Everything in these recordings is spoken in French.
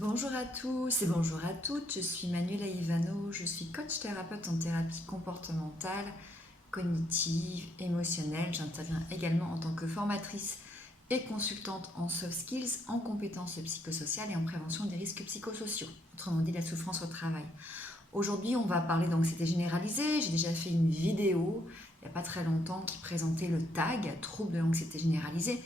Bonjour à tous et bonjour à toutes, je suis Manuela Ivano, je suis coach thérapeute en thérapie comportementale, cognitive, émotionnelle. J'interviens également en tant que formatrice et consultante en soft skills, en compétences psychosociales et en prévention des risques psychosociaux, autrement dit la souffrance au travail. Aujourd'hui, on va parler d'anxiété généralisée. J'ai déjà fait une vidéo il n'y a pas très longtemps qui présentait le TAG, trouble de l'anxiété généralisée.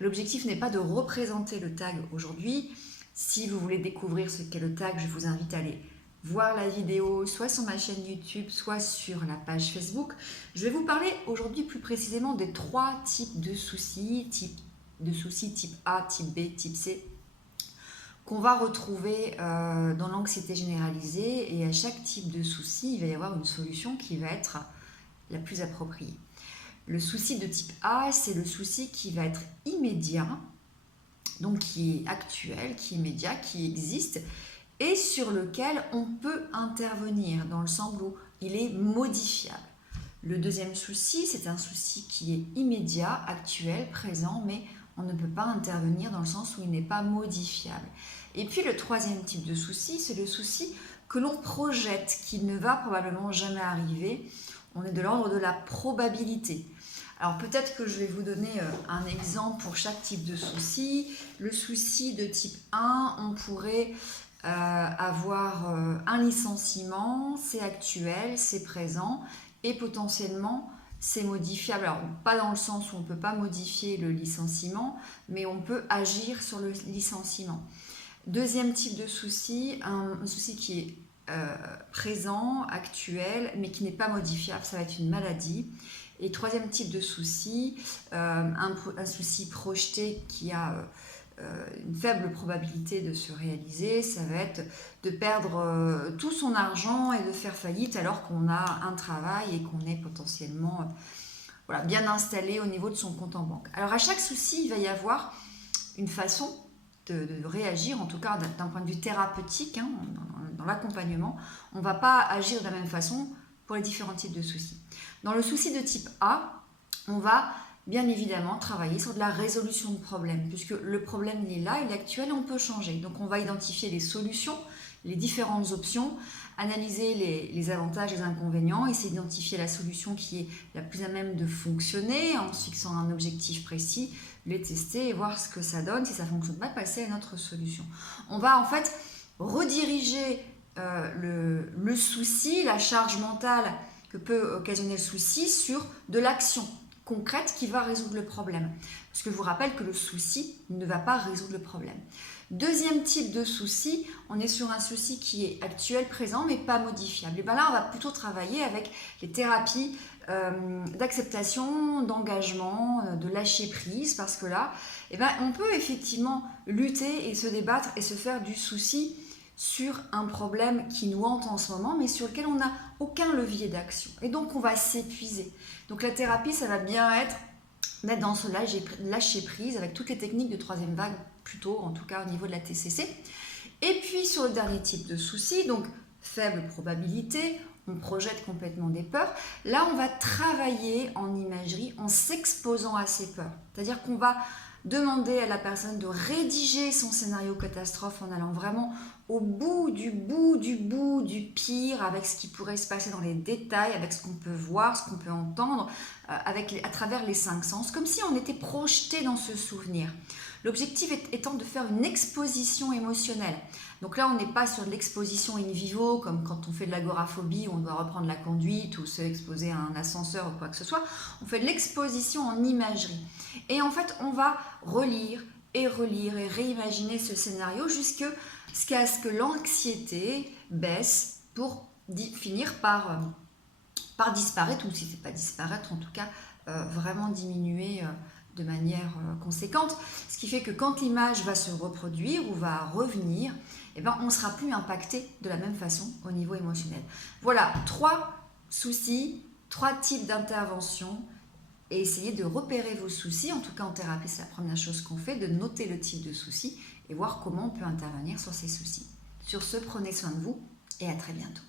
L'objectif n'est pas de représenter le TAG aujourd'hui. Si vous voulez découvrir ce qu'est le TAG, je vous invite à aller voir la vidéo, soit sur ma chaîne YouTube, soit sur la page Facebook. Je vais vous parler aujourd'hui plus précisément des 3 types de soucis, type A, type B, type C, qu'on va retrouver dans l'anxiété généralisée. Et à chaque type de souci, il va y avoir une solution qui va être la plus appropriée. Le souci de type A, c'est le souci qui va être immédiat, donc qui est actuel, qui est immédiat, qui existe et sur lequel on peut intervenir dans le sens où il est modifiable. Le deuxième souci, c'est un souci qui est immédiat, actuel, présent, mais on ne peut pas intervenir dans le sens où il n'est pas modifiable. Et puis le troisième type de souci, c'est le souci que l'on projette, qui ne va probablement jamais arriver. On est de l'ordre de la probabilité. Alors peut-être que je vais vous donner un exemple pour chaque type de souci. Le souci de type 1, on pourrait avoir un licenciement, c'est actuel, c'est présent et potentiellement c'est modifiable. Alors pas dans le sens où on ne peut pas modifier le licenciement, mais on peut agir sur le licenciement. Deuxième type de souci, un souci qui est présent, actuel, mais qui n'est pas modifiable, ça va être une maladie. Et troisième type de souci, un souci projeté qui a une faible probabilité de se réaliser, ça va être de perdre tout son argent et de faire faillite alors qu'on a un travail et qu'on est potentiellement bien installé au niveau de son compte en banque. Alors à chaque souci, il va y avoir une façon de réagir, en tout cas d'un point de vue thérapeutique, dans l'accompagnement. On ne va pas agir de la même façon pour les différents types de soucis. Dans le souci de type A, on va bien évidemment travailler sur de la résolution de problème, puisque le problème il est là, il est actuel et on peut changer. Donc on va identifier les solutions, les différentes options, analyser les avantages et les inconvénients, essayer d'identifier la solution qui est la plus à même de fonctionner en se fixant un objectif précis, les tester et voir ce que ça donne. Si ça ne fonctionne pas, passer à une autre solution. On va en fait rediriger le souci, la charge mentale que peut occasionner le souci sur de l'action concrète qui va résoudre le problème. Parce que je vous rappelle que le souci ne va pas résoudre le problème. Deuxième type de souci, on est sur un souci qui est actuel, présent, mais pas modifiable. Et bien là, on va plutôt travailler avec les thérapies d'acceptation, d'engagement, de lâcher prise, parce que là, on peut effectivement lutter et se débattre et se faire du souci sur un problème qui nous hante en ce moment, mais sur lequel on n'a aucun levier d'action. Et donc, on va s'épuiser. Donc, la thérapie, ça va bien être d'être dans ce lâcher prise avec toutes les techniques de troisième vague, plutôt, en tout cas au niveau de la TCC. Et puis, sur le dernier type de souci, donc faible probabilité, on projette complètement des peurs. Là, on va travailler en imagerie en s'exposant à ces peurs. C'est-à-dire qu'on va demander à la personne de rédiger son scénario catastrophe en allant vraiment au bout du pire, avec ce qui pourrait se passer dans les détails, avec ce qu'on peut voir, ce qu'on peut entendre, à travers les 5 sens, comme si on était projeté dans ce souvenir. L'objectif étant de faire une exposition émotionnelle. Donc là, on n'est pas sur de l'exposition in vivo, comme quand on fait de l'agoraphobie, où on doit reprendre la conduite ou se exposer à un ascenseur ou quoi que ce soit. On fait de l'exposition en imagerie. Et en fait, on va relire et réimaginer ce scénario jusqu'à ce que l'anxiété baisse pour finir par disparaître, ou si ce n'est pas disparaître, en tout cas vraiment diminuer de manière conséquente. Ce qui fait que quand l'image va se reproduire ou va revenir, on ne sera plus impacté de la même façon au niveau émotionnel. Voilà, 3 soucis, 3 types d'interventions. Et essayez de repérer vos soucis, en tout cas en thérapie, c'est la première chose qu'on fait, de noter le type de souci et voir comment on peut intervenir sur ces soucis. Sur ce, prenez soin de vous et à très bientôt.